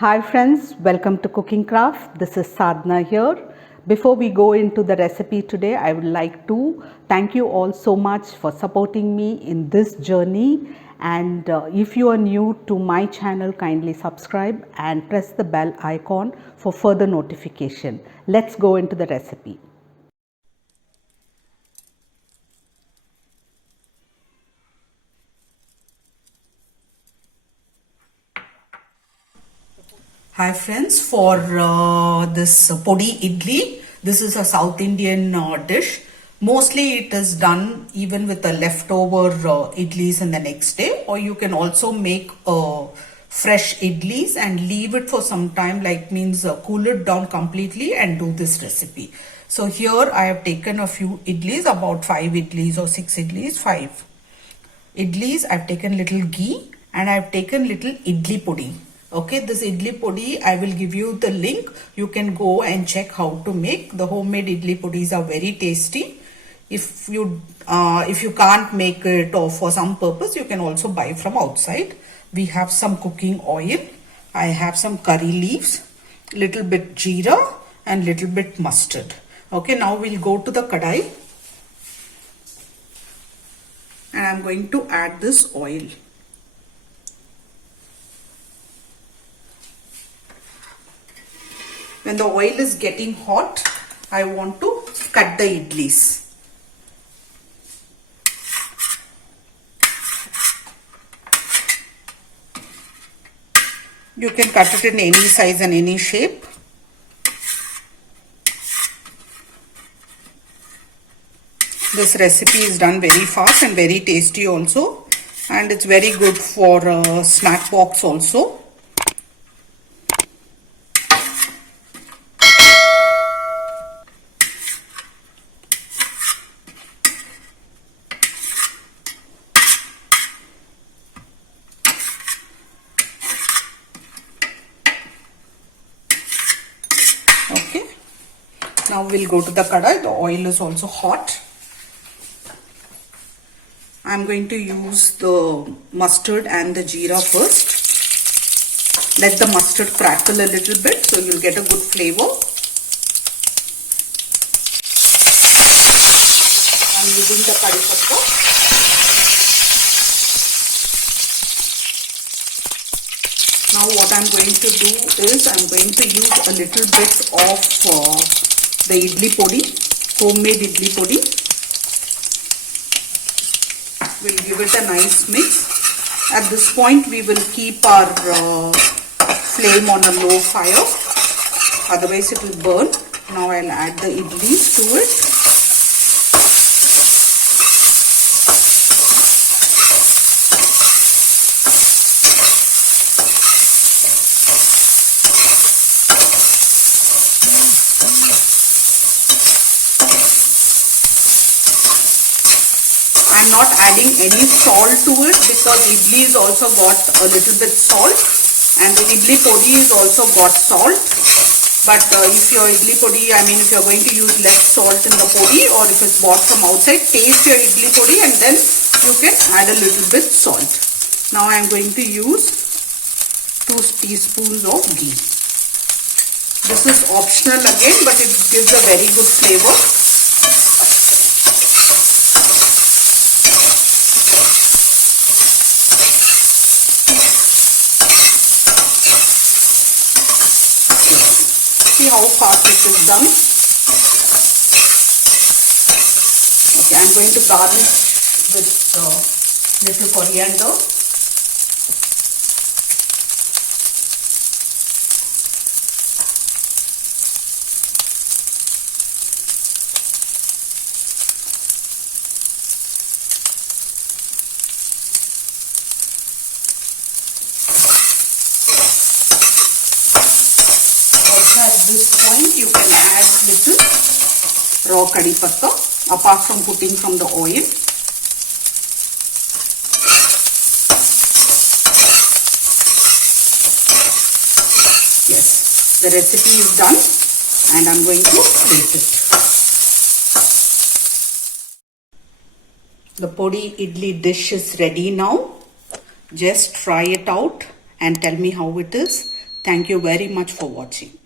Hi friends, welcome to Cooking Craft. This is Sadhana here. Before we go into the recipe today, I would like to thank you all so much for supporting me in this journey. And if you are new to my channel, kindly subscribe and press the bell icon for further notification. Let's go into the recipe. Hi friends, for this PODI Idli, this is a South Indian dish. Mostly it is done even with the leftover idlis in the next day, or you can also make fresh idlis and leave it for some time, like means cool it down completely and do this recipe. So here I have taken a few idlis, about 5 idlis or 6 idlis, 5 idlis. I've taken little ghee and I've taken little idli podi. Okay, this idli podi, I will give you the link. You can go and check how to make. The homemade idli podis are very tasty. If you can't make it or for some purpose, you can also buy from outside. We have some cooking oil. I have some curry leaves, little bit jeera and little bit mustard. Okay, now we'll go to the kadai. And I'm going to add this oil. When the oil is getting hot, I want to cut the idlis. You can cut it in any size and any shape. This recipe is done very fast and very tasty also, and it's very good for snack box also. Okay, now we'll go to the kadai. The oil is also hot. I'm going to use the mustard and the jeera first. Let the mustard crackle a little bit so you'll get a good flavor. I'm using the curry patta. Now what I'm going to do is I'm going to use a little bit of the idli podi, homemade idli podi. We'll give it a nice mix. At this point we will keep our flame on a low fire, otherwise it will burn. Now I'll add the idlis to it. I'm not adding any salt to it because idli is also got a little bit salt and the idli podi is also got salt. But if your idli podi, if you're going to use less salt in the podi, or if it's bought from outside, taste your idli podi and then you can add a little bit salt. Now I'm going to use 2 teaspoons of ghee. This is optional again, but it gives a very good flavor. See how fast it is done. Okay, I'm going to garnish with little coriander. At this point you can add little raw curry patta apart from putting from the oil. Yes, the recipe is done and I'm going to plate it. The podi idli dish is ready now. Just try it out and tell me how it is. Thank you very much for watching.